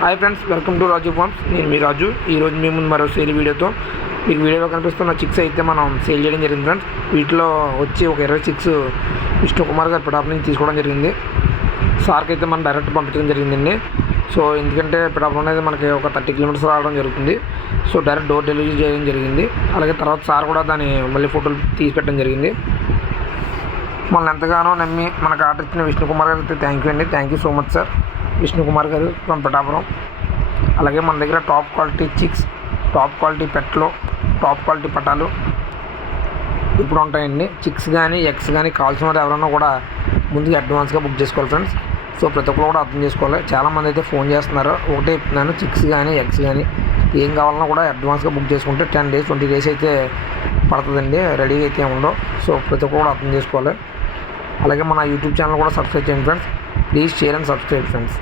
Hi friends welcome to Raju farms నేను మీ రాజు. ఈరోజు మీ ముందు మరో సేల్ వీడియోతో మీకు వీడియోలో కనిపిస్తున్న చిక్స్ అయితే మనం సేల్ చేయడం జరిగింది ఫ్రెండ్స్ వీటిలో వచ్చి ఒక ఇరవై చిక్స్ విష్ణు కుమార్ గారి పిడాప్ నుంచి తీసుకోవడం జరిగింది. సార్కి అయితే మనం డైరెక్ట్ పంపించడం జరిగిందండి. సో ఎందుకంటే పిడాప్ అనేది మనకి ఒక థర్టీ కిలోమీటర్స్ రావడం జరుగుతుంది. సో డైరెక్ట్ డోర్ డెలివరీ చేయడం జరిగింది. అలాగే తర్వాత సార్ కూడా దాని మళ్ళీ ఫోటోలు తీసి పెట్టడం జరిగింది. మనల్ని ఎంతగానో నమ్మి మనకు ఆర్డర్ ఇచ్చిన విష్ణు కుమార్ గారికి థ్యాంక్ యూ అండి. Thank you so much sir Vishnu Kumar garu from Pithapuram అలాగే మన దగ్గర top quality chicks top quality పెట్లు top quality పటాలు ఇప్పుడు ఉంటాయండి. చిక్స్ కానీ ఎగ్స్ కానీ కావాల్సిన వారు ఎవరైనా కూడా ముందుగా అడ్వాన్స్గా బుక్ చేసుకోవాలి ఫ్రెండ్స్ సో ప్రతి ఒక్కరు కూడా అర్థం చేసుకోవాలి. చాలామంది అయితే ఫోన్ చేస్తున్నారు. ఒకటే చెప్తున్నాను చిక్స్ కానీ ఎగ్స్ కానీ ఏం కావాలన్నా కూడా అడ్వాన్స్గా బుక్ చేసుకుంటే టెన్ డేస్ ట్వంటీ డేస్ అయితే పడుతుందండి. రెడీగా అయితే ఉండవు సో ప్రతి ఒక్కరు కూడా అర్థం చేసుకోవాలి. అలాగే మన యూట్యూబ్ ఛానల్ కూడా సబ్స్క్రైబ్ చేయండి friends. Please share and subscribe friends.